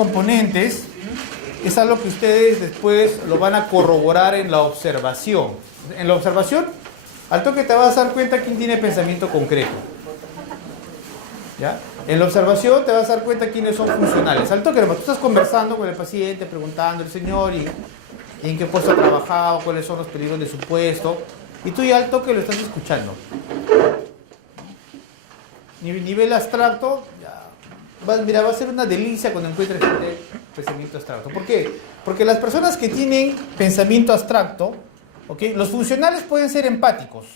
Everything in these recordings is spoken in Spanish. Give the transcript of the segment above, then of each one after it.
componentes es algo que ustedes después lo van a corroborar en la observación. En la observación, al toque te vas a dar cuenta quién tiene pensamiento concreto. ¿Ya? En la observación te vas a dar cuenta quiénes son funcionales. Al toque, tú estás conversando con el paciente, preguntando al señor y en qué puesto ha trabajado, cuáles son los peligros de su puesto, y tú ya al toque lo estás escuchando. Nivel abstracto, mira, va a ser una delicia cuando encuentres este pensamiento abstracto. ¿Por qué? Porque las personas que tienen pensamiento abstracto, ¿okay? Los funcionales pueden ser empáticos,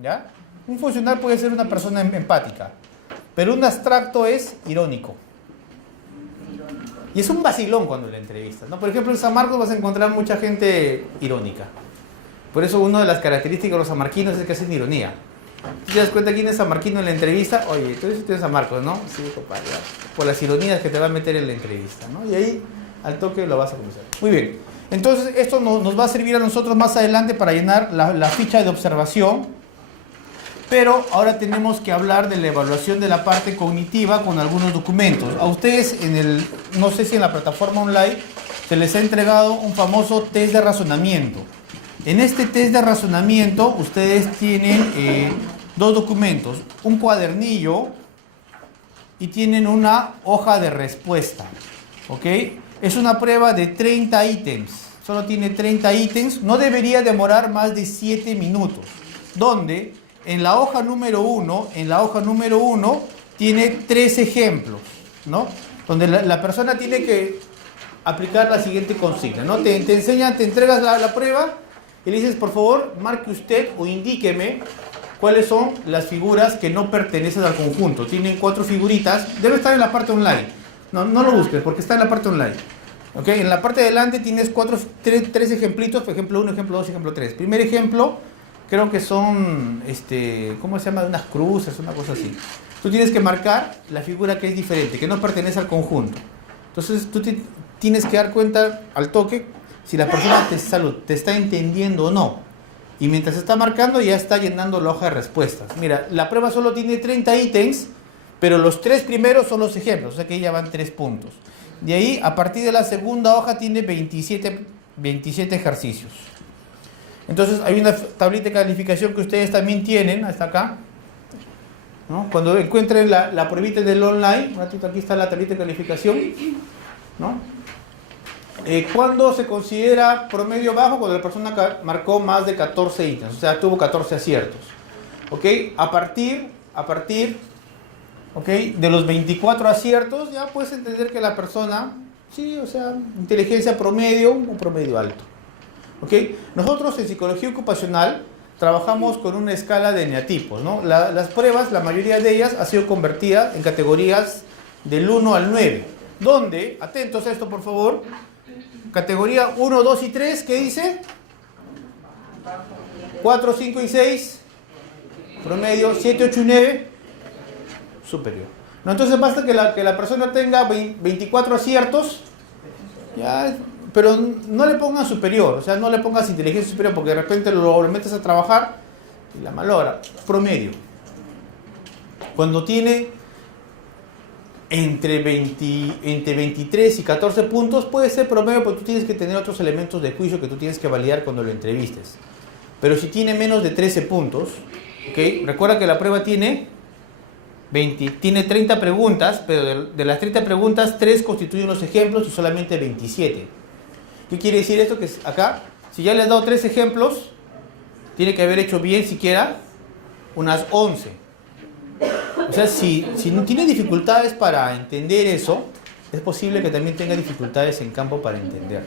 ¿ya? Un funcional puede ser una persona empática, pero un abstracto es irónico. Y es un vacilón cuando la entrevistas, ¿no? Por ejemplo, en San Marcos vas a encontrar mucha gente irónica. Por eso una de las características de los sanmarquinos es que hacen ironía. ¿Tú te das cuenta quién es sanmarquino en la entrevista? Oye, tú eres San Marcos, ¿no? Sí, compadre. Por las ironías que te va a meter en la entrevista, ¿no? Y ahí, al toque, lo vas a conocer. Muy bien. Entonces, esto nos va a servir a nosotros más adelante para llenar la ficha de observación. Pero ahora tenemos que hablar de la evaluación de la parte cognitiva con algunos documentos. A ustedes, no sé si en la plataforma online, se les ha entregado un famoso test de razonamiento. En este test de razonamiento, ustedes tienen dos documentos, un cuadernillo y tienen una hoja de respuesta, ¿ok? Es una prueba de 30 ítems, solo tiene 30 ítems, no debería demorar más de 7 minutos, donde en la hoja número 1, tiene 3 ejemplos, ¿no? Donde la persona tiene que aplicar la siguiente consigna, ¿no? Te entregas la prueba y le dices, por favor, marque usted o indíqueme cuáles son las figuras que no pertenecen al conjunto. Tienen 4 figuritas, debe estar en la parte online. No lo busques porque está en la parte online. ¿Ok? En la parte de adelante tienes 3 ejemplitos, por ejemplo 1, ejemplo 2, ejemplo 3. Primer ejemplo, creo que son, ¿cómo se llama? Unas cruces, una cosa así. Tú tienes que marcar la figura que es diferente, que no pertenece al conjunto. Entonces tú tienes que dar cuenta al toque si la persona te está entendiendo o no. Y mientras está marcando ya está llenando la hoja de respuestas. Mira, la prueba solo tiene 30 ítems, pero los 3 primeros son los ejemplos, o sea que ya van 3 puntos. De ahí, a partir de la segunda hoja, tiene 27 ejercicios. Entonces hay una tablita de calificación que ustedes también tienen, hasta acá, ¿no? Cuando encuentren la pruebita del online, un ratito, aquí está la tablita de calificación, ¿no? ¿Cuándo se considera promedio bajo? Cuando la persona marcó más de 14 ítems, o sea, tuvo 14 aciertos. ¿Ok? A partir ¿ok? De los 24 aciertos, ya puedes entender que la persona, sí, o sea, inteligencia promedio o promedio alto. ¿Ok? Nosotros en psicología ocupacional trabajamos con una escala de eneatipos, ¿no? Las pruebas, la mayoría de ellas ha sido convertida en categorías del 1 al 9, donde, atentos a esto por favor, categoría 1, 2 y 3, ¿qué dice? 4, 5 y 6, promedio, 7, 8 y 9, superior. No, entonces basta que la persona tenga 24 aciertos, ya, pero no le pongas superior, o sea, no le pongas inteligencia superior, porque de repente lo metes a trabajar y la malogra. Promedio. Cuando tiene entre 23 y 14 puntos, puede ser promedio, porque tú tienes que tener otros elementos de juicio que tú tienes que validar cuando lo entrevistes. Pero si tiene menos de 13 puntos, ¿okay? Recuerda que la prueba tiene 30 preguntas, pero de las 30 preguntas, 3 constituyen los ejemplos y solamente 27. ¿Qué quiere decir esto? Que acá, si ya le has dado 3 ejemplos, tiene que haber hecho bien siquiera unas 11. O sea, si no tiene dificultades para entender eso, es posible que también tenga dificultades en campo para entender.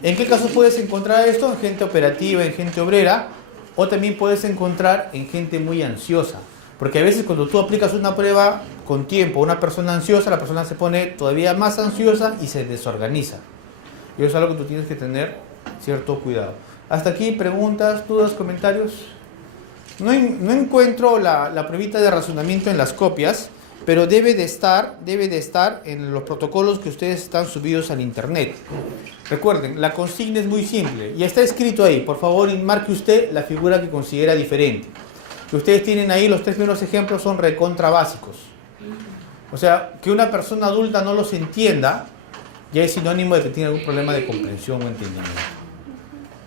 ¿En qué casos puedes encontrar esto? En gente operativa, en gente obrera, o también puedes encontrar en gente muy ansiosa. Porque a veces cuando tú aplicas una prueba con tiempo a una persona ansiosa, la persona se pone todavía más ansiosa y se desorganiza. Y eso es algo que tú tienes que tener cierto cuidado. Hasta aquí, preguntas, dudas, comentarios. No encuentro la pruebita de razonamiento en las copias, pero debe de estar en los protocolos que ustedes están subidos al internet. Recuerden, la consigna es muy simple. Ya está escrito ahí. Por favor, marque usted la figura que considera diferente. Que ustedes tienen ahí, los 3 primeros ejemplos son recontra básicos. O sea, que una persona adulta no los entienda, ya es sinónimo de que tiene algún problema de comprensión o entendimiento.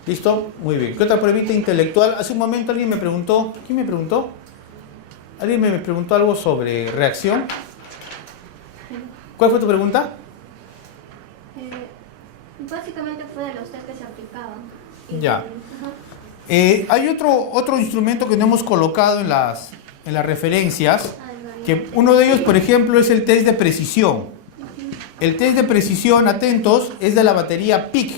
¿Listo? Muy bien. ¿Qué otra pruebita intelectual? Hace un momento alguien me preguntó, ¿quién me preguntó? Alguien me preguntó algo sobre reacción. ¿Cuál fue tu pregunta? Básicamente fue de los test que se aplicaban. Ya. Hay otro instrumento que no hemos colocado en las referencias, que uno de ellos, por ejemplo, es el test de precisión. El test de precisión, atentos, es de la batería PIC,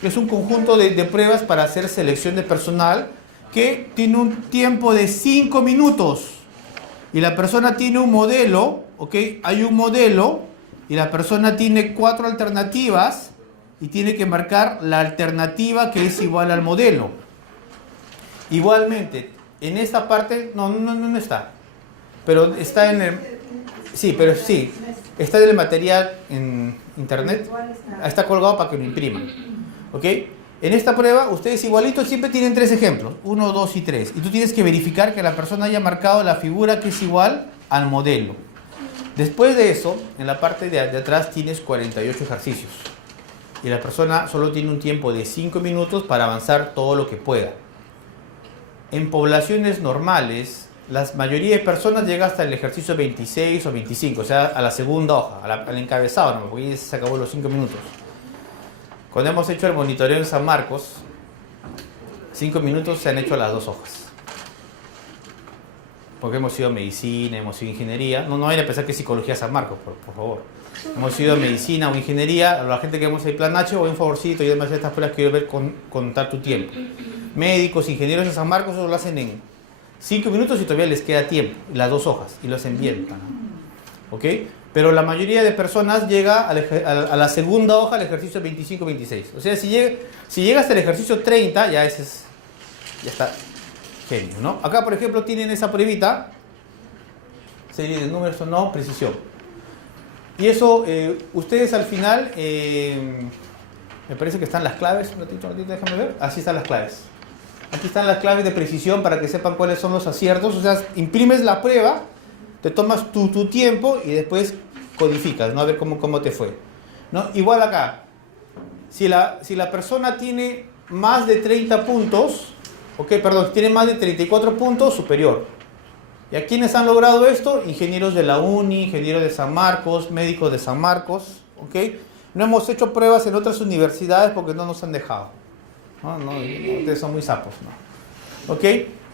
que es un conjunto de pruebas para hacer selección de personal, que tiene un tiempo de 5 minutos. Y la persona tiene un modelo, ¿ok? Hay un modelo y la persona tiene 4 alternativas y tiene que marcar la alternativa que es igual al modelo. Igualmente, en esta parte, no está. Pero está en el... Sí, pero sí. Está en el material en internet. Está colgado para que lo impriman. ¿Ok? En esta prueba, ustedes igualitos siempre tienen 3 ejemplos. 1, 2 y 3. Y tú tienes que verificar que la persona haya marcado la figura que es igual al modelo. Después de eso, en la parte de atrás tienes 48 ejercicios. Y la persona solo tiene un tiempo de 5 minutos para avanzar todo lo que pueda. En poblaciones normales, la mayoría de personas llega hasta el ejercicio 26 o 25, o sea, a la segunda hoja, al encabezado, ¿no? Porque ya se acabó los 5 minutos. Cuando hemos hecho el monitoreo en San Marcos, 5 minutos se han hecho las 2 hojas. Porque hemos ido a medicina, hemos ido a ingeniería. No vayan a pensar que es psicología San Marcos, por favor. Hemos ido a medicina o ingeniería, a la gente que hemos en plan H, o un favorcito, y además de estas pruebas quiero ver contar tu tiempo. Médicos, ingenieros de San Marcos, eso lo hacen en 5 minutos y todavía les queda tiempo, las 2 hojas, y lo hacen bien. ¿Ok? Pero la mayoría de personas llega a la segunda hoja, al ejercicio 25-26. O sea, si llega hasta el ejercicio 30, ya está genio, ¿no? Acá, por ejemplo, tienen esa pruebita, serie de números o no, precisión. Y eso, ustedes al final, me parece que están las claves, un ratito, déjame ver. Así están las claves. Aquí están las claves de precisión para que sepan cuáles son los aciertos. O sea, imprimes la prueba, te tomas tu tiempo y después codificas, ¿no? A ver cómo te fue, ¿no? Igual acá, si la persona tiene más de 30 puntos, tiene más de 34 puntos, superior. ¿Y a quiénes han logrado esto? Ingenieros de la UNI, ingenieros de San Marcos, médicos de San Marcos, ¿ok? No hemos hecho pruebas en otras universidades porque no nos han dejado. No, ustedes son muy sapos, ¿no? ¿Ok?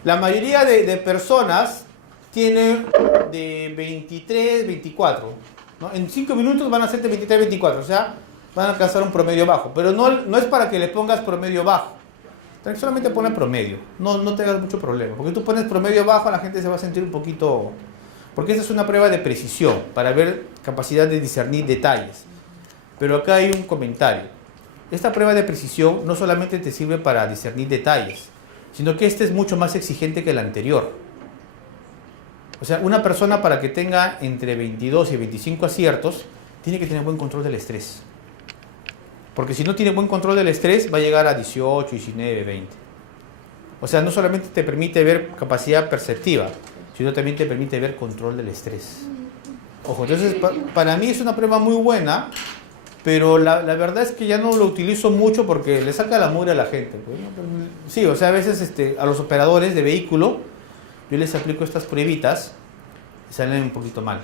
La mayoría de personas tiene de 23, 24, ¿no? En 5 minutos van a ser de 23, 24, o sea, van a alcanzar un promedio bajo. Pero no es para que le pongas promedio bajo. Solamente pone promedio, no tengas mucho problema. Porque tú pones promedio bajo, la gente se va a sentir un poquito... Porque esa es una prueba de precisión, para ver capacidad de discernir detalles. Pero acá hay un comentario. Esta prueba de precisión no solamente te sirve para discernir detalles, sino que este es mucho más exigente que el anterior. O sea, una persona para que tenga entre 22 y 25 aciertos, tiene que tener buen control del estrés. Porque si no tiene buen control del estrés, va a llegar a 18, 19, 20. O sea, no solamente te permite ver capacidad perceptiva, sino también te permite ver control del estrés. Ojo, entonces para mí es una prueba muy buena, pero la verdad es que ya no lo utilizo mucho porque le saca la mugre a la gente. Pues, ¿no? Sí, o sea, a veces a los operadores de vehículo, yo les aplico estas pruebitas y salen un poquito mal.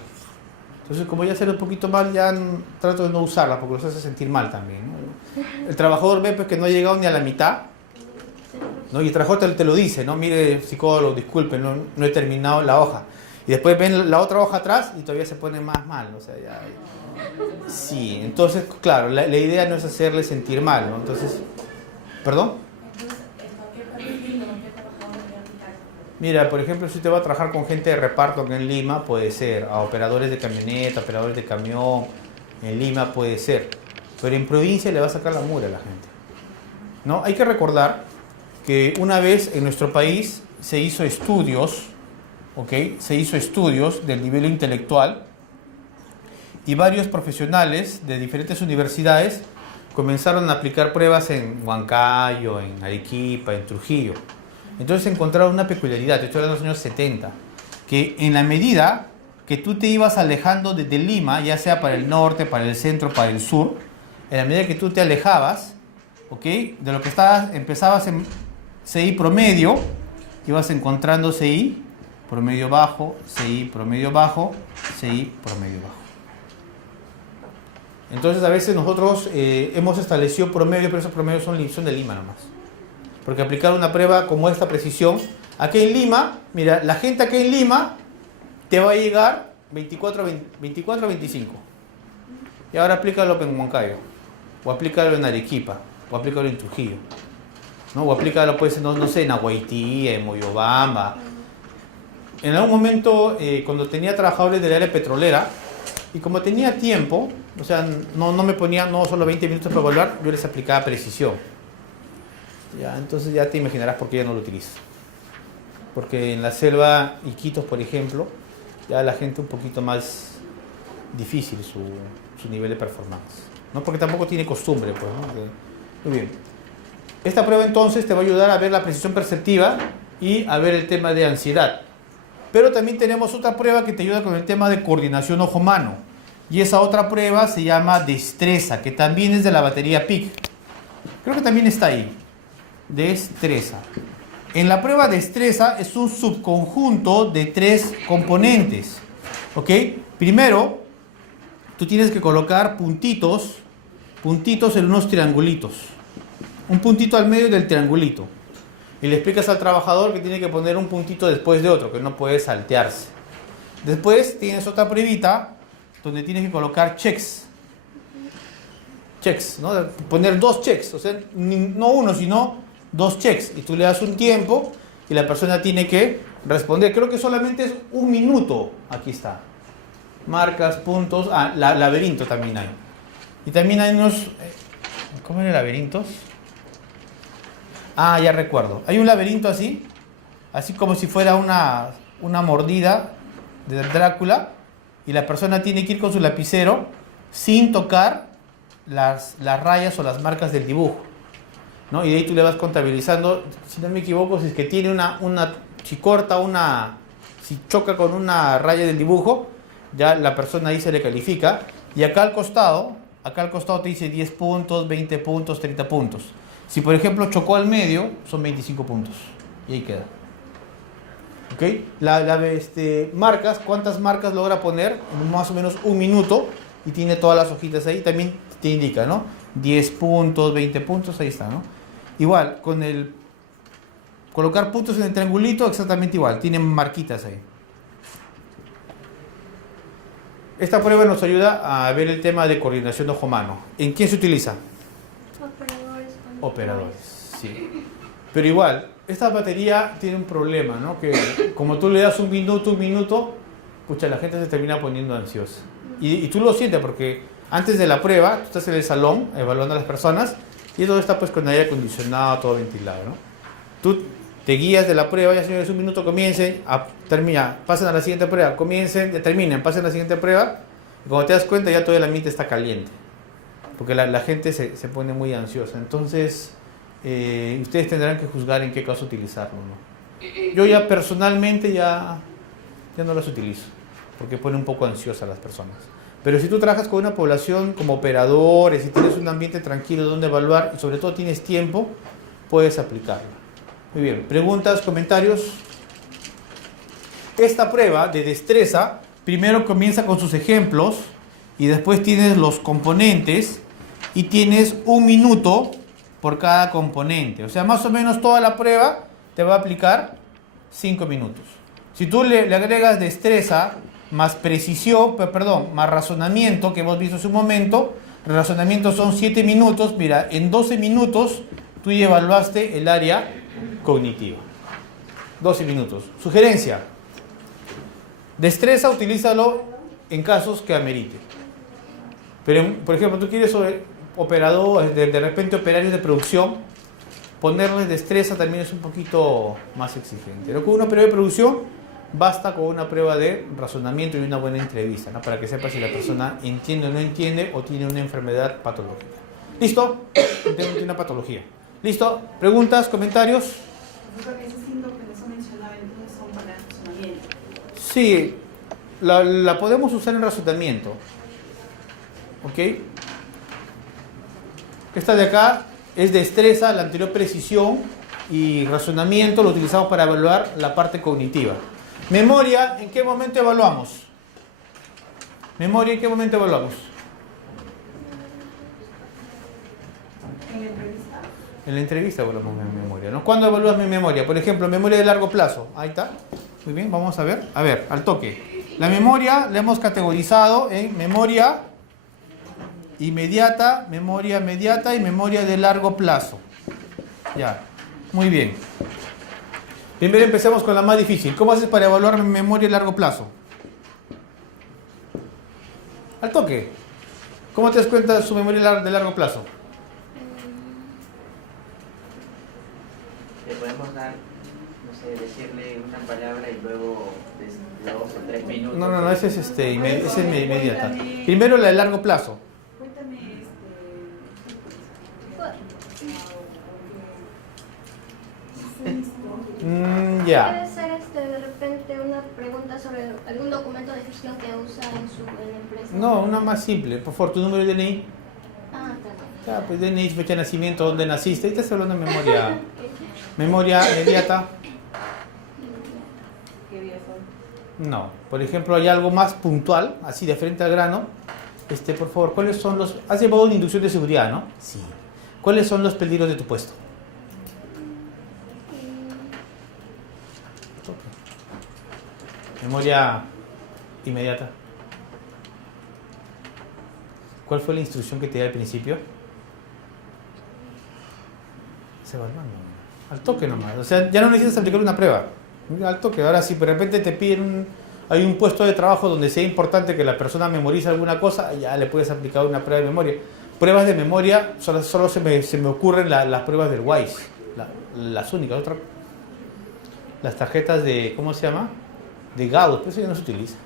Entonces, como ya sale un poquito mal, ya trato de no usarla porque los hace sentir mal también, ¿no? El trabajador ve pues, que no ha llegado ni a la mitad, ¿no? Y el trabajador te lo dice, ¿no? Mire, psicólogo, disculpe, no he terminado la hoja. Y después ven la otra hoja atrás y todavía se pone más mal, o sea, ya... Sí, entonces, claro, la idea no es hacerle sentir mal, ¿no? Entonces, ¿perdón? Mira, por ejemplo, si usted va a trabajar con gente de reparto aquí en Lima, puede ser. A operadores de camioneta, operadores de camión, en Lima puede ser. Pero en provincia le va a sacar la mugre a la gente, ¿no? Hay que recordar que una vez en nuestro país se hizo estudios, ¿ok? Se hizo estudios del nivel intelectual y varios profesionales de diferentes universidades comenzaron a aplicar pruebas en Huancayo, en Arequipa, en Trujillo. Entonces encontraron una peculiaridad, estoy hablando de los años 70, que en la medida que tú te ibas alejando desde Lima, ya sea para el norte, para el centro, para el sur, en la medida que tú te alejabas, ¿ok? De lo que estabas, empezabas en CI promedio, ibas encontrando CI promedio bajo, CI promedio bajo, CI promedio bajo. Entonces a veces nosotros hemos establecido promedio, pero esos promedios son de Lima nomás. Porque aplicar una prueba como esta precisión, aquí en Lima, mira, la gente aquí en Lima te va a llegar 24 a 25. Y ahora aplícalo en Huancayo, o aplícalo en Arequipa, o aplícalo en Trujillo, ¿no? O aplícalo, pues, no sé, en Aguaití, en Moyobamba. En algún momento, cuando tenía trabajadores del área petrolera, y como tenía tiempo, o sea, no me ponía no solo 20 minutos para evaluar, yo les aplicaba precisión. Ya, entonces ya te imaginarás por qué ya no lo utilizo. Porque en la selva, Iquitos, por ejemplo, ya la gente un poquito más difícil su nivel de performance, ¿no? Porque tampoco tiene costumbre, pues, ¿no? Muy bien. Esta prueba entonces te va a ayudar a ver la precisión perceptiva y a ver el tema de ansiedad. Pero también tenemos otra prueba que te ayuda con el tema de coordinación ojo-mano. Y esa otra prueba se llama destreza, que también es de la batería PIC. Creo que también está ahí. Destreza. En la prueba destreza es un subconjunto de 3 componentes. ¿Ok? Primero, tú tienes que colocar puntitos en unos triangulitos. Un puntito al medio del triangulito. Y le explicas al trabajador que tiene que poner un puntito después de otro, que no puede saltearse. Después tienes otra pruebita donde tienes que colocar checks. Checks, ¿no? Poner 2 checks, o sea, no uno, sino 2 checks. Y tú le das un tiempo y la persona tiene que responder. Creo que solamente es 1 minuto. Aquí está. Marcas, puntos. Ah, laberinto también hay. Y también hay unos... ¿Cómo eran laberintos? Ah, ya recuerdo. Hay un laberinto así como si fuera una mordida de Drácula, y la persona tiene que ir con su lapicero sin tocar las rayas o las marcas del dibujo, ¿no? Y de ahí tú le vas contabilizando, si no me equivoco, si es que tiene si choca con una raya del dibujo, ya la persona ahí se le califica, y acá al costado te dice 10 puntos, 20 puntos, 30 puntos. Si por ejemplo chocó al medio, son 25 puntos. Y ahí queda. ¿Ok? Marcas, ¿cuántas marcas logra poner? Más o menos 1 minuto. Y tiene todas las hojitas ahí. También te indica, ¿no? 10 puntos, 20 puntos, ahí está, ¿no? Igual, con el colocar puntos en el triangulito, exactamente igual. Tienen marquitas ahí. Esta prueba nos ayuda a ver el tema de coordinación ojo-mano. ¿En quién se utiliza? Operadores, sí. Pero igual, esta batería tiene un problema, ¿no? Que como tú le das 1 minuto, pucha, la gente se termina poniendo ansiosa. Y tú lo sientes porque antes de la prueba, tú estás en el salón evaluando a las personas y todo está pues con aire acondicionado, todo ventilado, ¿no? Tú te guías de la prueba, ya señores, 1 minuto, comiencen, pasen a la siguiente prueba, comiencen, terminen, pasen a la siguiente prueba, y cuando te das cuenta ya todo el ambiente está caliente. Porque la gente se pone muy ansiosa. Entonces, ustedes tendrán que juzgar en qué caso utilizarlo, ¿no? Yo ya personalmente ya no las utilizo, porque pone un poco ansiosa a las personas. Pero si tú trabajas con una población como operadores, y tienes un ambiente tranquilo donde evaluar, y sobre todo tienes tiempo, puedes aplicarlo. Muy bien, preguntas, comentarios. Esta prueba de destreza, primero comienza con sus ejemplos, y después tienes los componentes, y tienes 1 minuto por cada componente. O sea, más o menos toda la prueba te va a aplicar 5 minutos. Si tú le agregas destreza más precisión, más razonamiento, que hemos visto hace un momento, razonamiento son 7 minutos. Mira, en 12 minutos tú ya evaluaste el área cognitiva. 12 minutos. Sugerencia. Destreza, utilízalo en casos que amerite. Pero, por ejemplo, tú quieres operador, de repente operarios de producción, ponerles destreza también es un poquito más exigente. Pero con una prueba de producción basta con una prueba de razonamiento y una buena entrevista, ¿no? Para que sepas si la persona entiende o no entiende o tiene una enfermedad patológica. ¿Listo? Tiene una patología. ¿Listo? ¿Preguntas? ¿Comentarios? Esos síntomas que nos han mencionado entonces son para el razonamiento. Sí. la podemos usar en razonamiento. ¿Ok? Esta de acá es destreza, la anterior precisión, y razonamiento lo utilizamos para evaluar la parte cognitiva. Memoria, ¿en qué momento evaluamos? Memoria, ¿en qué momento evaluamos? ¿En la entrevista? En la entrevista evaluamos mi memoria, ¿no? ¿Cuándo evalúas mi memoria? Por ejemplo, memoria de largo plazo. Ahí está. Muy bien, vamos a ver. A ver, al toque. La memoria la hemos categorizado en memoria inmediata, memoria mediata y memoria de largo plazo. Ya, muy bien. Primero empecemos con la más difícil. ¿Cómo haces para evaluar mi memoria de largo plazo? Al toque. ¿Cómo te das cuenta de su memoria de largo plazo? Le podemos dar, no sé, decirle una palabra y luego 2 o 3 minutos. No, ese es ese es inmediata. Primero la de largo plazo. Cuéntame, Ya. Puede ser de repente una pregunta sobre algún documento de gestión que usa en la empresa. No, una más simple. Por favor, tu número de DNI. Ah, también. Ya, pues DNI, fecha de nacimiento, dónde naciste. Ahí estás hablando de memoria. Memoria inmediata. ¿qué días son? No. Por ejemplo, hay algo más puntual, así de frente al grano. Por favor, ¿cuáles son los... Has llevado una inducción de seguridad, ¿no? Sí. ¿Cuáles son los peligros de tu puesto? Memoria inmediata. ¿Cuál fue la instrucción que te di al principio? Se evaluando. Al toque nomás. O sea, ya no necesitas aplicar una prueba. Al toque. Ahora, si de repente te piden hay un puesto de trabajo donde sea importante que la persona memorice alguna cosa, ya le puedes aplicar una prueba de memoria. Pruebas de memoria, solo se me ocurren las pruebas del WISE. Las únicas. Las tarjetas de, ¿cómo se llama? De Gauss, pero eso ya no se utiliza.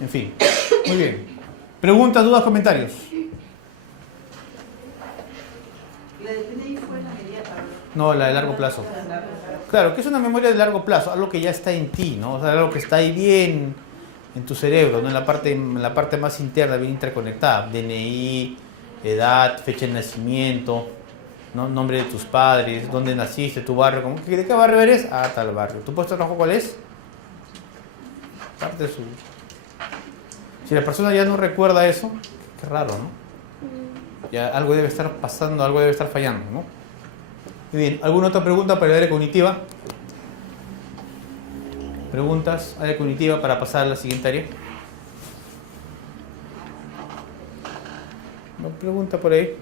En fin, muy bien. Preguntas, dudas, comentarios. La del DNI fue la inmediata, No, la de largo plazo. Claro, que es una memoria de largo plazo, algo que ya está en ti, ¿no? O sea, algo que está ahí bien en tu cerebro, ¿no? En la parte más interna, bien interconectada. DNI, edad, fecha de nacimiento, ¿no? Nombre de tus padres, dónde naciste, tu barrio. ¿De qué barrio eres? Ah, tal barrio. ¿Tu puesto de trabajo cuál es? Parte de su... Si la persona ya no recuerda eso, qué raro, ¿no? Ya algo debe estar pasando, algo debe estar fallando, ¿no? Muy bien, ¿alguna otra pregunta para el área cognitiva? ¿Preguntas? Área cognitiva para pasar a la siguiente área. ¿No pregunta por ahí?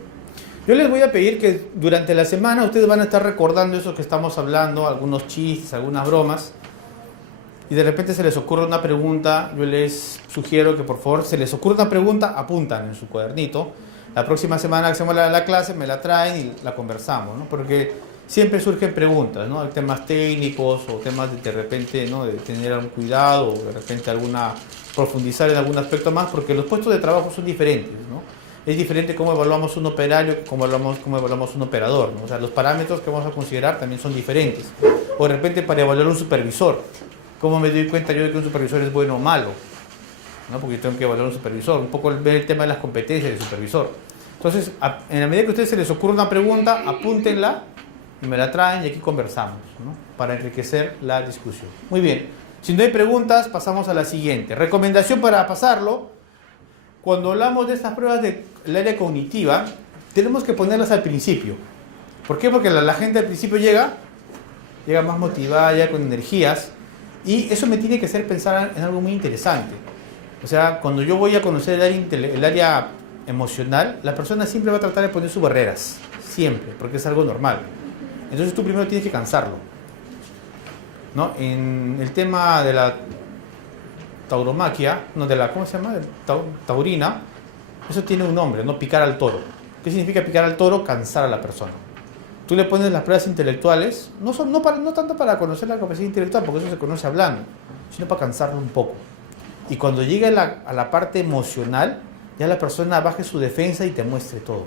Yo les voy a pedir que durante la semana ustedes van a estar recordando eso que estamos hablando, algunos chistes, algunas bromas. Y de repente se les ocurre una pregunta, yo les sugiero que por favor se les ocurra una pregunta, apuntan en su cuadernito. La próxima semana que hacemos la clase me la traen y la conversamos, ¿no? Porque siempre surgen preguntas, ¿no? Temas técnicos o temas de repente, ¿no? De tener algún cuidado o de repente profundizar en algún aspecto más, porque los puestos de trabajo son diferentes, ¿no? Es diferente cómo evaluamos un operario que cómo evaluamos un operador, ¿no? O sea, los parámetros que vamos a considerar también son diferentes. O de repente para evaluar un supervisor, ¿cómo me doy cuenta yo de que un supervisor es bueno o malo? ¿No? Porque tengo que evaluar un supervisor, un poco ver el tema de las competencias del supervisor. Entonces, en la medida que a ustedes se les ocurra una pregunta, apúntenla y me la traen y aquí conversamos, ¿no? Para enriquecer la discusión. Muy bien, si no hay preguntas, pasamos a la siguiente. Recomendación para pasarlo: cuando hablamos de estas pruebas del área cognitiva, tenemos que ponerlas al principio. ¿Por qué? Porque la gente al principio llega más motivada, ya con energías, y eso me tiene que hacer pensar en algo muy interesante. O sea, cuando yo voy a conocer el área emocional, la persona siempre va a tratar de poner sus barreras, siempre, porque es algo normal. Entonces tú primero tienes que cansarlo, ¿no? En el tema de la tauromaquia, no, de la, ¿cómo se llama? Taurina, eso tiene un nombre, ¿no? Picar al toro. ¿Qué significa picar al toro? Cansar a la persona. Tú le pones las pruebas intelectuales, no tanto para conocer la capacidad intelectual, porque eso se conoce hablando, sino para cansarlo un poco. Y cuando llegue a la parte emocional, ya la persona baje su defensa y te muestre todo.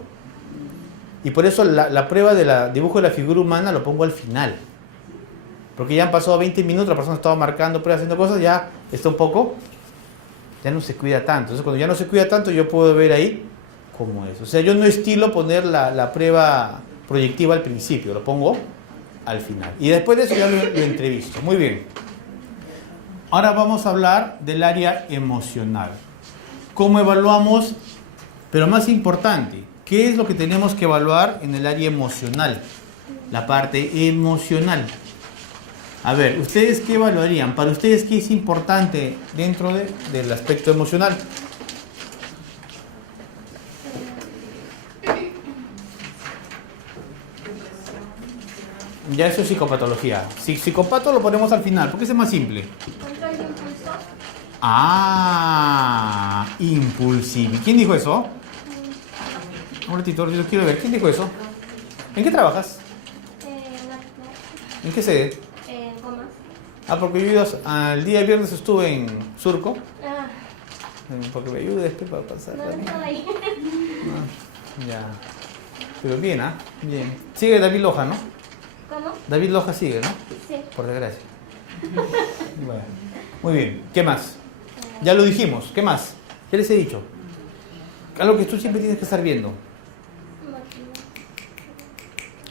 Y por eso la prueba del dibujo de la figura humana lo pongo al final. Porque ya han pasado 20 minutos, la persona estaba marcando, pruebas, haciendo cosas, ya está un poco ya no se cuida tanto. Entonces, cuando ya no se cuida tanto, yo puedo ver ahí cómo es. O sea, yo no estilo poner la prueba proyectiva al principio, lo pongo al final. Y después de eso ya lo entrevisto. Muy bien. Ahora vamos a hablar del área emocional. ¿Cómo evaluamos? Pero más importante, ¿qué es lo que tenemos que evaluar en el área emocional? La parte emocional. A ver, ¿ustedes qué evaluarían? Para ustedes, ¿qué es importante dentro del aspecto emocional? Ya eso es psicopatología. Psicopato lo ponemos al final, porque ese es más simple. Control de impulso. Ah, impulsivo. ¿Quién dijo eso? Un ratito, yo quiero ver. ¿Quién dijo eso? ¿En qué trabajas? ¿En qué sede? Gomas. Ah, porque yo el día viernes estuve en Surco. Ah, Porque me ayudes para pasar. no estaba ahí. Ah, ya. Pero bien, ¿ah? Bien. Sigue David Loja, ¿no? ¿Cómo? David Loja sigue, ¿no? Sí. Por desgracia. Bueno. Muy bien. ¿Qué más? Ya lo dijimos. ¿Qué más? ¿Qué les he dicho? Algo que tú siempre tienes que estar viendo.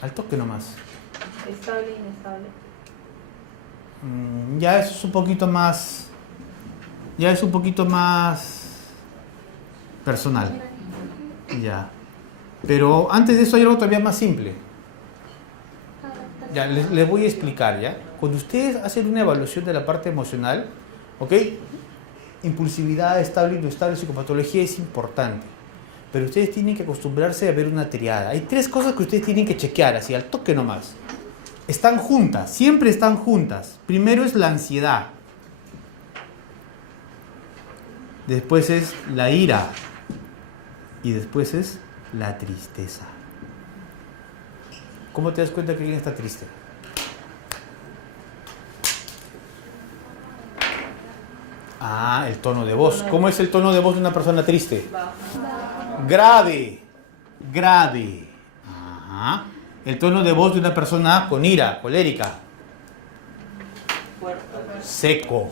Al toque nomás. Estable, inestable. Ya eso es un poquito más. Ya es un poquito más personal. Ya. Pero antes de eso hay algo todavía más simple. Ya, les voy a explicar, ¿ya? Cuando ustedes hacen una evaluación de la parte emocional, ¿ok? Impulsividad, estable y no estable, psicopatología es importante. Pero ustedes tienen que acostumbrarse a ver una triada. Hay 3 cosas que ustedes tienen que chequear, así al toque nomás. Están juntas, siempre están juntas. Primero es la ansiedad. Después es la ira. Y después es la tristeza. ¿Cómo te das cuenta que alguien está triste? Ah, el tono de voz. ¿Cómo es el tono de voz de una persona triste? Grave. Grave. Ajá. El tono de voz de una persona con ira, colérica. Seco.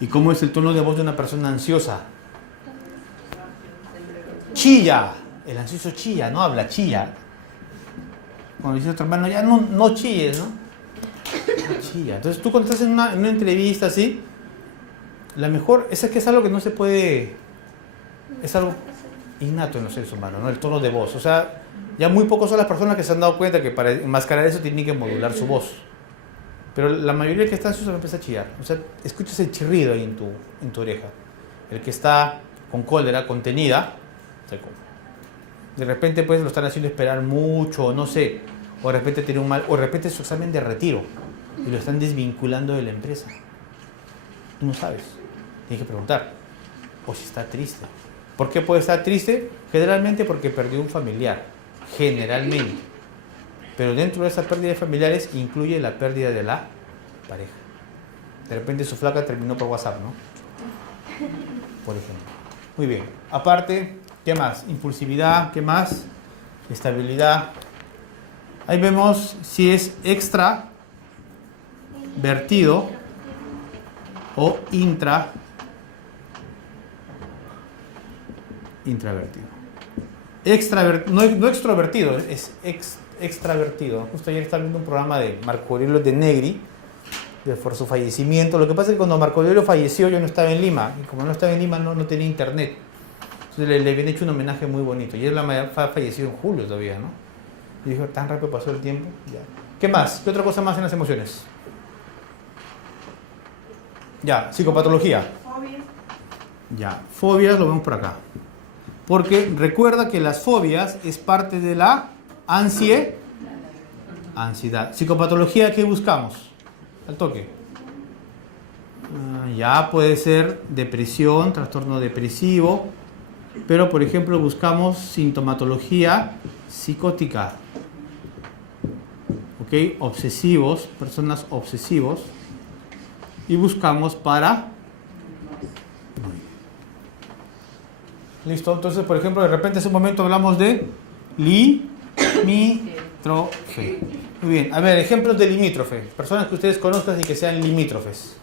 ¿Y cómo es el tono de voz de una persona ansiosa? Chilla. El ansioso chilla, no habla, chilla. Cuando dice a tu hermano, ya no chilles, ¿no? No chilla. Entonces tú cuando estás en una entrevista así, la mejor, es que es algo que no se puede, es algo innato en los seres humanos, ¿no? El tono de voz. O sea, ya muy pocos son las personas que se han dado cuenta que para enmascarar eso tienen que modular su voz. Pero la mayoría que está ansioso empieza a chillar. O sea, escuchas el chirrido ahí en tu oreja. El que está con cólera contenida, seco. De repente pues lo están haciendo esperar mucho, no sé, o de repente tiene un mal, o de repente es su examen de retiro y lo están desvinculando de la empresa. Tú no sabes, tienes que preguntar, o si está triste. ¿Por qué puede estar triste? Generalmente porque perdió un familiar, generalmente. Pero dentro de esa pérdida de familiares incluye la pérdida de la pareja. De repente su flaca terminó por WhatsApp, ¿no? Por ejemplo. Muy bien, aparte, ¿qué más? Impulsividad, ¿qué más? Estabilidad. Ahí vemos si es extravertido o intravertido. No extrovertido, es extravertido. Justo ayer estaba viendo un programa de Marco Aurelio de Negri por su fallecimiento. Lo que pasa es que cuando Marco Aurelio falleció yo no estaba en Lima, y como no estaba en Lima no tenía internet. Entonces le habían hecho un homenaje muy bonito. Y él falleció en julio todavía, ¿no? Y dijo, tan rápido pasó el tiempo. Ya. ¿Qué más? ¿Qué otra cosa más en las emociones? Ya, psicopatología. Fobia. Ya, fobias lo vemos por acá. Porque recuerda que las fobias es parte de la ansiedad. Psicopatología, ¿qué buscamos? Al toque. Ya puede ser depresión, trastorno depresivo. Pero, por ejemplo, buscamos sintomatología psicótica. ¿Ok? Obsesivos, personas obsesivos. Y buscamos para... Listo, entonces, por ejemplo, de repente en ese momento hablamos de limítrofe. Muy bien, a ver, ejemplos de limítrofe. Personas que ustedes conozcan y que sean limítrofes.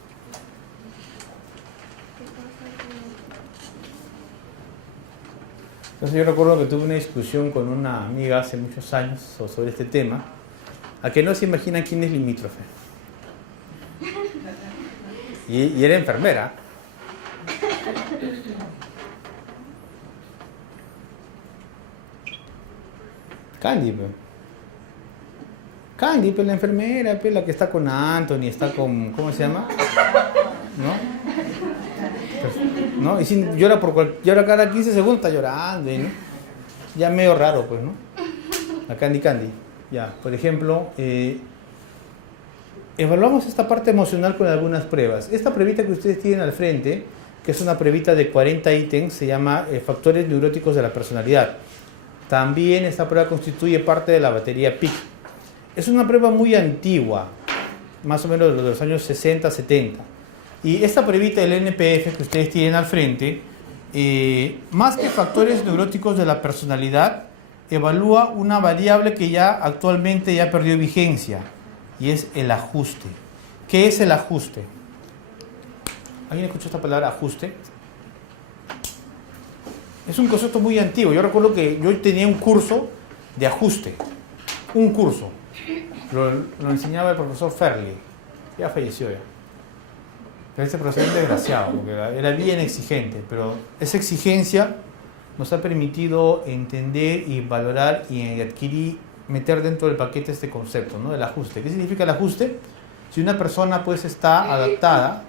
Entonces yo recuerdo que tuve una discusión con una amiga hace muchos años sobre este tema, a que no se imaginan quién es limítrofe. Y era enfermera. Candy, pues. Candy, pues la enfermera, pues la que está con Anthony, está con, ¿cómo se llama? ¿No? ¿No? Y si llora llora cada 15 segundos, está llorando, ¿no? Ya medio raro, pues, ¿no? La Candy. Ya, por ejemplo, evaluamos esta parte emocional con algunas pruebas. Esta pruebita que ustedes tienen al frente, que es una pruebita de 40 ítems, se llama factores neuróticos de la personalidad. También esta prueba constituye parte de la batería PIC. Es una prueba muy antigua, más o menos de los años 60, 70. Y esta pruebita del NPF que ustedes tienen al frente, más que factores neuróticos de la personalidad, evalúa una variable que ya actualmente ya perdió vigencia, y es el ajuste. ¿Qué es el ajuste? ¿Alguien escuchó esta palabra ajuste? Es un concepto muy antiguo. Yo recuerdo que yo tenía un curso de ajuste. Un curso. Lo enseñaba el profesor Ferli. Ya falleció ya. Pero este profesor es desgraciado, porque era bien exigente. Pero esa exigencia nos ha permitido entender y valorar y adquirir, meter dentro del paquete este concepto, ¿no? Del ajuste. ¿Qué significa el ajuste? Si una persona pues está adaptada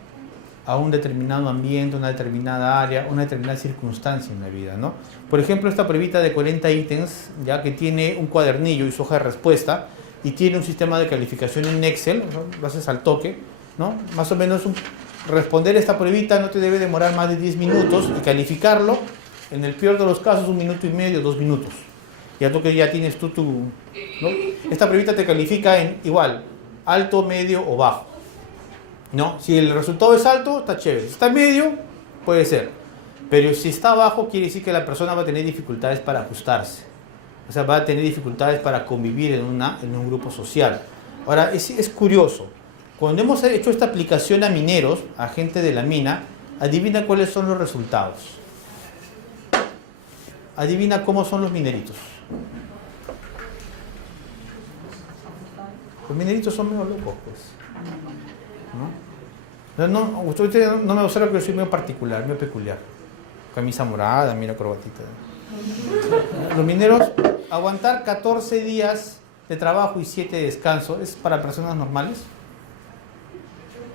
a un determinado ambiente, una determinada área, una determinada circunstancia en la vida, ¿no? Por ejemplo, esta pruebita de 40 ítems, ya que tiene un cuadernillo y su hoja de respuesta, y tiene un sistema de calificación en Excel, ¿no? Lo haces al toque, ¿no? Más o menos responder esta pruebita no te debe demorar más de 10 minutos y calificarlo, en el peor de los casos, 1 minuto y medio, 2 minutos. Ya tú que ya tienes tú ¿no? Esta pruebita te califica en igual, alto, medio o bajo. ¿No? Si el resultado es alto, está chévere. Si está medio, puede ser. Pero si está bajo, quiere decir que la persona va a tener dificultades para ajustarse. O sea, va a tener dificultades para convivir en un grupo social. Ahora, es curioso. Cuando hemos hecho esta aplicación a mineros, a gente de la mina, adivina cuáles son los resultados. Adivina cómo son los mineritos. Los mineritos son medio locos, pues. ¿No? Usted no me observa que yo soy medio particular, medio peculiar. Camisa morada, mira, corbatita. Los mineros, aguantar 14 días de trabajo y 7 de descanso, ¿es para personas normales?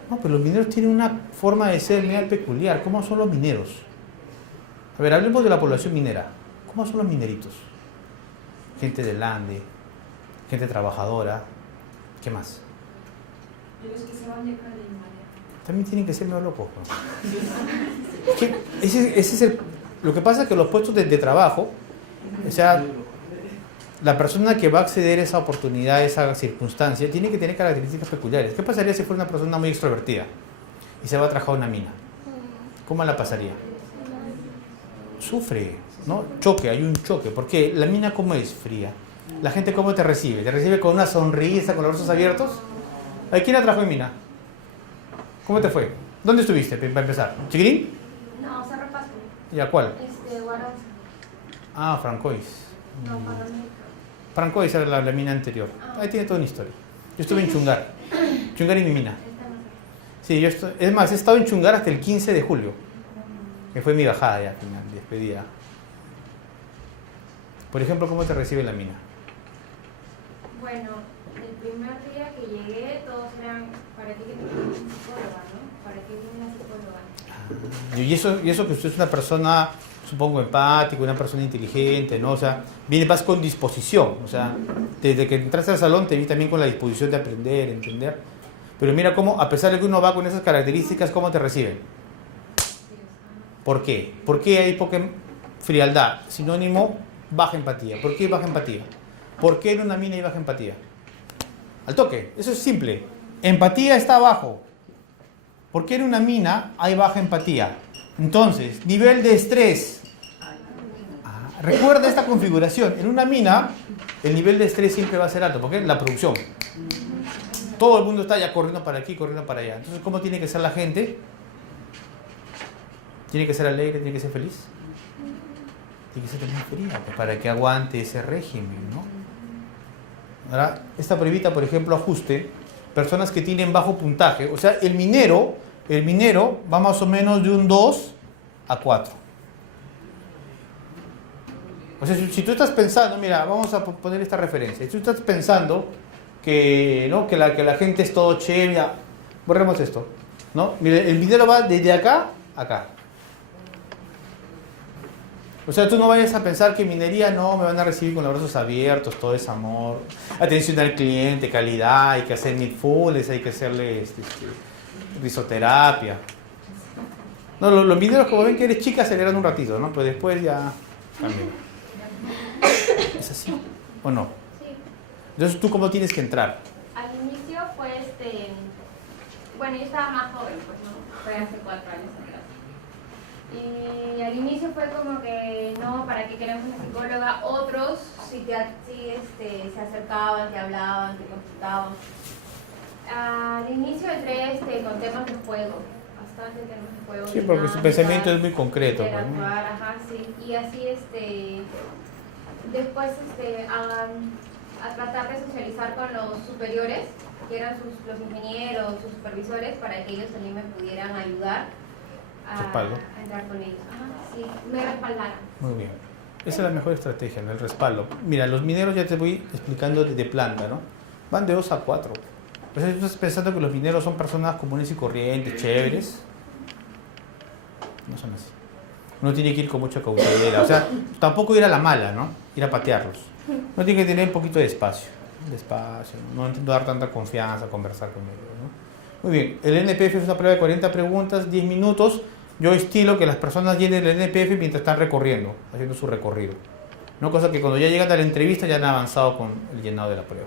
No, pero los mineros tienen una forma de ser medio peculiar. ¿Cómo son los mineros? A ver, hablemos de la población minera. ¿Cómo son los mineritos? Gente del Ande, gente trabajadora. ¿Qué más? Y los que se van de Cali, también tienen que ser medio locos, ¿no? Ese es lo que pasa es que los puestos de trabajo, o sea, la persona que va a acceder a esa oportunidad, a esa circunstancia, tiene que tener características peculiares. ¿Qué pasaría si fuera una persona muy extrovertida y se va a trabajar a una mina? ¿Cómo la pasaría? Sufre, ¿no? Choque, hay un choque. Porque la mina, ¿cómo es? Fría. La gente, ¿cómo te recibe? ¿Te recibe con una sonrisa, con los brazos abiertos? ¿Quién la trabajó en mina? ¿Cómo te fue? ¿Dónde estuviste, para empezar? ¿Chiquirín? No, Cerro Pasco. ¿Y a cuál? Guaranza. Ah, Francois. No, Panameca. Francois era la mina anterior. Ahí tiene toda una historia. Yo estuve en Chungar. Chungar y mi mina. Sí, es más, he estado en Chungar hasta el 15 de julio. Que fue mi bajada ya, final, despedida. Por ejemplo, ¿cómo te recibe la mina? Bueno, el primer día que llegué, todos eran, ¿para qué viene una psicóloga, no? ¿Para qué viene una psicóloga? Y eso que usted es una persona, supongo, empática, una persona inteligente, ¿no? O sea, vas con disposición. O sea, desde que entraste al salón te vi también con la disposición de aprender, entender. Pero mira cómo, a pesar de que uno va con esas características, ¿cómo te reciben? ¿Por qué? ¿Por qué hay poca frialdad? Sinónimo, baja empatía. ¿Por qué baja empatía? ¿Por qué en una mina hay baja empatía? Al toque, eso es simple. Empatía está abajo. ¿Por qué en una mina hay baja empatía? Entonces, nivel de estrés. Recuerda esta configuración. En una mina, el nivel de estrés siempre va a ser alto. ¿Por qué? La producción. Todo el mundo está ya corriendo para aquí, corriendo para allá. Entonces, ¿cómo tiene que ser la gente? ¿Tiene que ser alegre? ¿Tiene que ser feliz? tiene que ser también fría, pues, para que aguante ese régimen, ¿no? Ahora, esta pruebita, por ejemplo, ajuste, personas que tienen bajo puntaje, o sea, el minero va más o menos de un 2 a 4. O sea, si tú estás pensando, mira, vamos a poner esta referencia, si tú estás pensando que, ¿no? que la gente es todo chévere, mira, borremos esto, ¿no? Mira, el minero va desde acá a acá. O sea, tú no vayas a pensar que minería no me van a recibir con los brazos abiertos, todo es amor, atención al cliente, calidad, hay que hacer mindfulness, hay que hacerle risoterapia. No, los mineros, como ven que eres chica, aceleran un ratito, ¿no? Pero después ya cambian. ¿Es así o no? Sí. Entonces, ¿tú cómo tienes que entrar? Al inicio fue bueno, yo estaba más joven, pues no, fue hace 4 años atrás. Y al inicio fue como que no, ¿para qué queremos una psicóloga? Otros sí, se acercaban, te hablaban, te consultaban. Al inicio entré con temas de juego, bastante temas de juego. Sí, porque su pensamiento es muy concreto. Pues, ¿no? Ajá, sí. Y así después a tratar de socializar con los superiores, que eran los ingenieros, sus supervisores, para que ellos también me pudieran ayudar a entrar con ellos. Ajá, sí, me respaldaron. Muy bien. Esa es la mejor estrategia, ¿no? El respaldo. Mira, los mineros ya te voy explicando de planta, ¿no? Van de 2 a 4. O sea, tú estás pensando que los mineros son personas comunes y corrientes, chéveres. No son así. Uno tiene que ir con mucha cautela. O sea, tampoco ir a la mala, ¿no? Ir a patearlos. Uno tiene que tener un poquito de espacio. Despacio, no dar tanta confianza, conversar con ellos, ¿no? Muy bien, el NPF es una prueba de 40 preguntas, 10 minutos. Yo estilo que las personas llenen el NPF mientras están recorriendo, haciendo su recorrido. No cosa que cuando ya llegan a la entrevista ya han avanzado con el llenado de la prueba.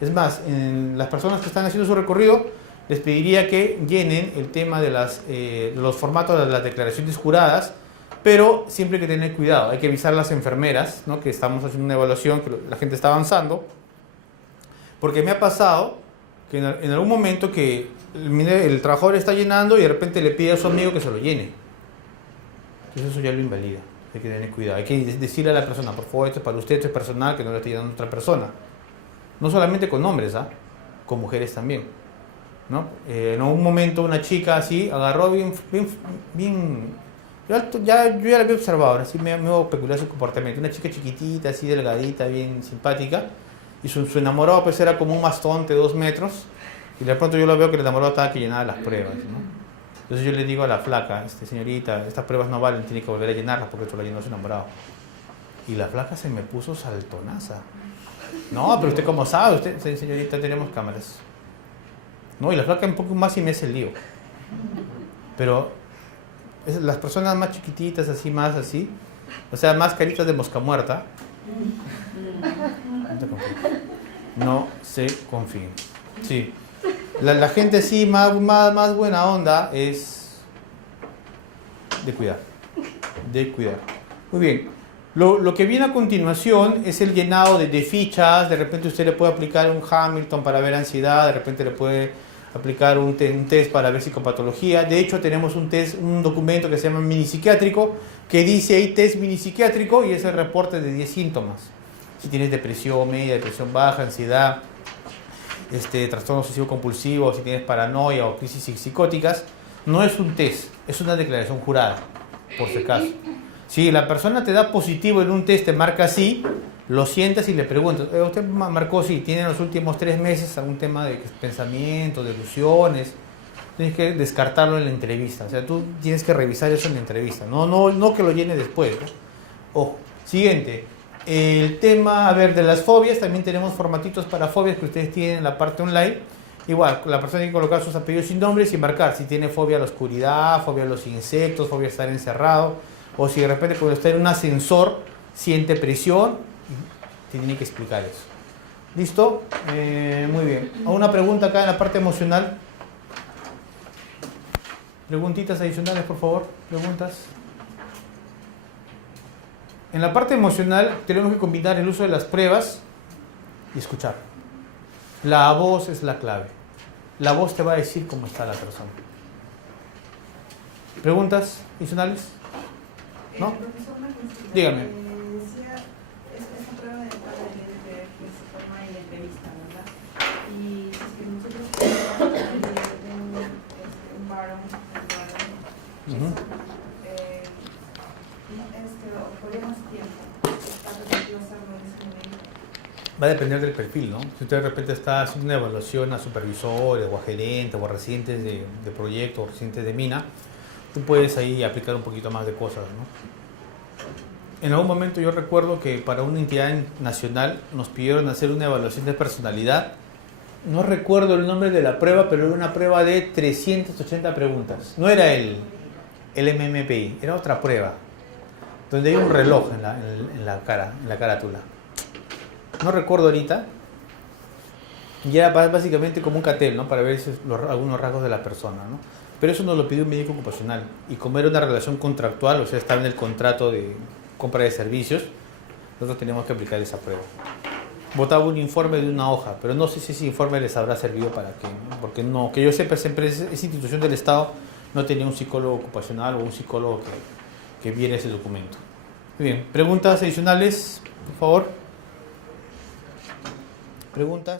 Es más, en las personas que están haciendo su recorrido, les pediría que llenen el tema de los formatos de las declaraciones juradas, pero siempre hay que tener cuidado. Hay que avisar a las enfermeras, ¿no? Que estamos haciendo una evaluación, que la gente está avanzando. Porque me ha pasado que en algún momento que el trabajador está llenando y de repente le pide a su amigo que se lo llene. Entonces eso ya lo invalida. Hay que tener cuidado. Hay que decirle a la persona, por favor, esto es para usted, esto es personal, que no le esté llenando a otra persona. No solamente con hombres, con mujeres también, ¿no? En un momento una chica así agarró bien yo ya la había observado, ahora sí me peculiar su comportamiento. Una chica chiquitita, así delgadita, bien simpática. Y su enamorado pues era como un mastodonte de 2 metros. Y de pronto yo lo veo que el enamorado estaba que llenaba las pruebas, ¿no? Entonces yo le digo a la flaca, señorita, estas pruebas no valen, tiene que volver a llenarlas porque esto la llenó su enamorado. Y la flaca se me puso saltonaza. No, pero usted cómo sabe, usted, señorita, tenemos cámaras. No, y la flaca un poco más y me hace el lío. Pero las personas más chiquititas, así, más así, o sea, más caritas de mosca muerta, no se confíen. Sí. La gente así, más buena onda, es de cuidar. De cuidar. Muy bien. Lo que viene a continuación es el llenado de fichas. De repente usted le puede aplicar un Hamilton para ver ansiedad, de repente le puede aplicar un test para ver psicopatología. De hecho, tenemos un documento que se llama minipsiquiátrico, que dice ahí test minipsiquiátrico y es el reporte de 10 síntomas. Si tienes depresión media, depresión baja, ansiedad, trastorno obsesivo compulsivo, si tienes paranoia o crisis psicóticas, no es un test, es una declaración jurada, por si acaso. Si la persona te da positivo en un test, te marca así, lo sientas y le preguntas, usted marcó sí, tiene en los últimos 3 meses algún tema de pensamiento, de ilusiones, tienes que descartarlo en la entrevista, o sea, tú tienes que revisar eso en la entrevista, no que lo llene después, ¿no? Ojo, siguiente, el tema, de las fobias, también tenemos formatitos para fobias que ustedes tienen en la parte online. Igual, la persona tiene que colocar sus apellidos y nombres y marcar si tiene fobia a la oscuridad, fobia a los insectos, fobia a estar encerrado, o si de repente cuando está en un ascensor siente presión, tiene que explicar eso. ¿Listo? Muy bien. ¿Alguna pregunta acá en la parte emocional? Preguntitas adicionales, por favor. Preguntas. En la parte emocional tenemos que combinar el uso de las pruebas y escuchar. La voz es la clave. La voz te va a decir cómo está la persona. ¿Preguntas adicionales? ¿No? Dígame. Va a depender del perfil, ¿no? Si usted de repente está haciendo una evaluación a supervisores o a gerentes o a residentes de proyecto o residentes de mina, tú puedes ahí aplicar un poquito más de cosas, ¿no? En algún momento yo recuerdo que para una entidad nacional nos pidieron hacer una evaluación de personalidad. No recuerdo el nombre de la prueba, pero era una prueba de 380 preguntas. No era el MMPI, era otra prueba, donde hay un reloj en la carátula. No recuerdo ahorita. Y era básicamente como un cartel, ¿no? Para ver algunos rasgos de la persona, ¿no? Pero eso nos lo pidió un médico ocupacional. Y como era una relación contractual, o sea, estaba en el contrato de compra de servicios, nosotros teníamos que aplicar esa prueba. Votaba un informe de una hoja, pero no sé si ese informe les habrá servido para qué, ¿no? Porque no, que yo sepa, esa institución del Estado no tenía un psicólogo ocupacional o un psicólogo que viera ese documento. Muy bien, preguntas adicionales, por favor. Preguntas.